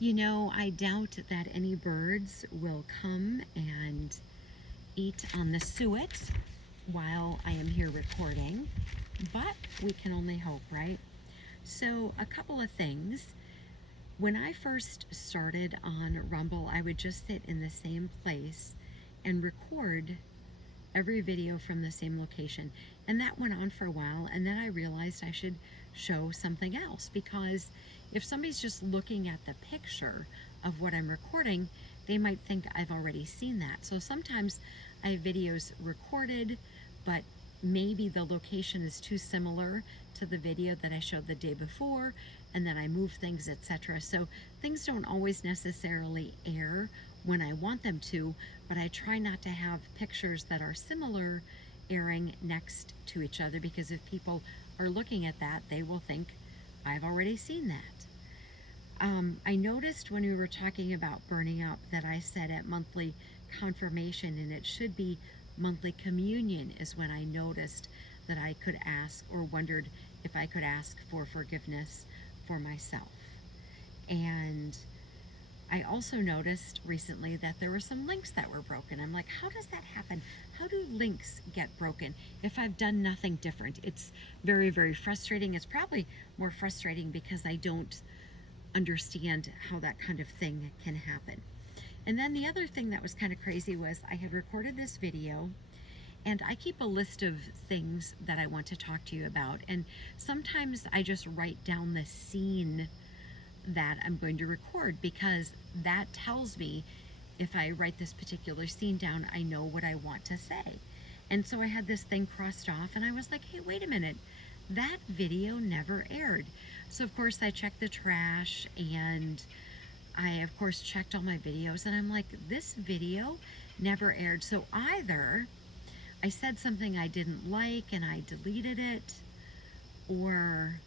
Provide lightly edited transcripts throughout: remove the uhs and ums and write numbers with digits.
I doubt that any birds will come and eat on the suet while I am here recording, but we can only hope, right? So, a couple of things. When I first started on Rumble, I would just sit in the same place and record every video from the same location. And that went on for a while. And then I realized I should show something else, because if somebody's just looking at the picture of what I'm recording, they might think I've already seen that. So sometimes I have videos recorded, but maybe the location is too similar to the video that I showed the day before, and then I move things, etc. So things don't always necessarily air when I want them to, but I try not to have pictures that are similar airing next to each other, because if people are looking at that, they will think I've already seen that. I noticed when we were talking about burning up that I said at monthly confirmation, and it should be monthly communion, is when I noticed that I could ask, or wondered if I could ask for forgiveness for myself. And I also noticed recently that there were some links that were broken. I'm like, how does that happen? How do links get broken if I've done nothing different? It's very, very frustrating. It's probably more frustrating because I don't understand how that kind of thing can happen. And then the other thing that was kind of crazy was I had recorded this video, and I keep a list of things that I want to talk to you about. And sometimes I just write down the scene that I'm going to record, because that tells me, if I write this particular scene down, I know what I want to say. And so I had this thing crossed off, and I was like, hey, wait a minute, that video never aired. So of course I checked the trash, and I of course checked all my videos, and I'm like, this video never aired. So either I said something I didn't like and I deleted it, or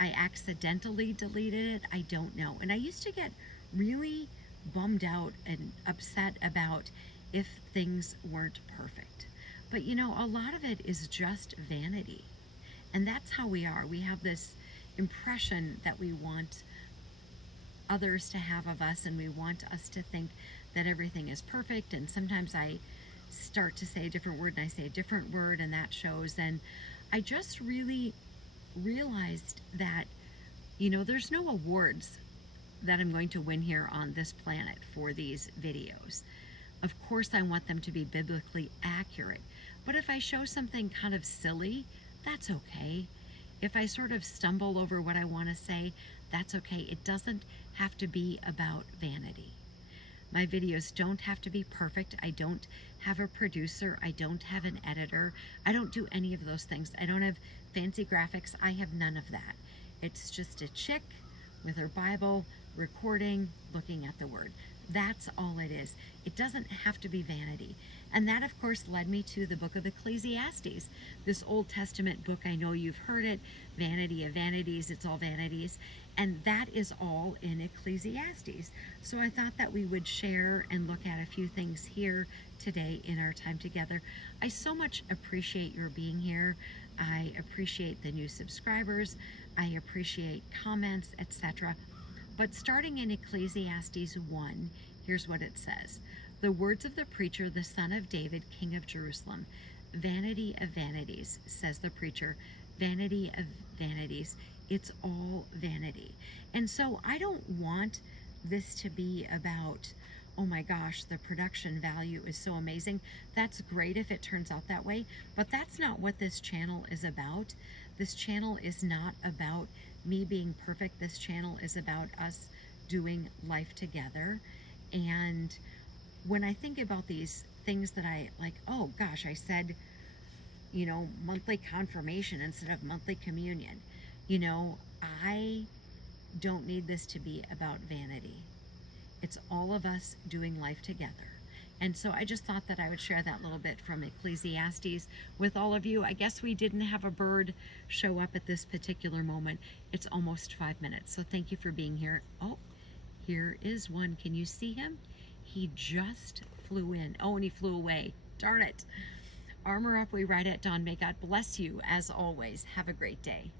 I accidentally deleted it. I don't know. And I used to get really bummed out and upset about if things weren't perfect. But a lot of it is just vanity. And that's how we are. We have this impression that we want others to have of us, and we want us to think that everything is perfect. And sometimes I start to say a different word and I say a different word, and that shows. And I just really realized that there's no awards that I'm going to win here on this planet for these videos. Of course I want them to be biblically accurate, but if I show something kind of silly, that's okay. If I sort of stumble over what I want to say, that's okay. It doesn't have to be about vanity. My videos don't have to be perfect. I don't have a producer. I don't have an editor. I don't do any of those things. I don't have fancy graphics. I have none of that. It's just a chick with her Bible, recording, looking at the word. That's all it is. It doesn't have to be vanity. And that, of course, led me to the book of Ecclesiastes, this Old Testament book. I know you've heard it, vanity of vanities, it's all vanities. And that is all in Ecclesiastes. So I thought that we would share and look at a few things here today in our time together. I so much appreciate your being here. I appreciate the new subscribers. I appreciate comments, etc. But starting in Ecclesiastes 1, here's what it says. The words of the preacher, the son of David, king of Jerusalem. Vanity of vanities, says the preacher. Vanity of vanities. It's all vanity. And so I don't want this to be about, oh my gosh, the production value is so amazing. That's great if it turns out that way, but that's not what this channel is about. This channel is not about me being perfect. This channel is about us doing life together. And when I think about these things that I like, oh gosh, I said, monthly confirmation instead of monthly communion. I don't need this to be about vanity. It's all of us doing life together. And so I just thought that I would share that little bit from Ecclesiastes with all of you. I guess we didn't have a bird show up at this particular moment. It's almost 5 minutes. So thank you for being here. Oh, here is one. Can you see him? He just flew in. Oh, and he flew away. Darn it. Armor up, we ride at dawn. May God bless you as always. Have a great day.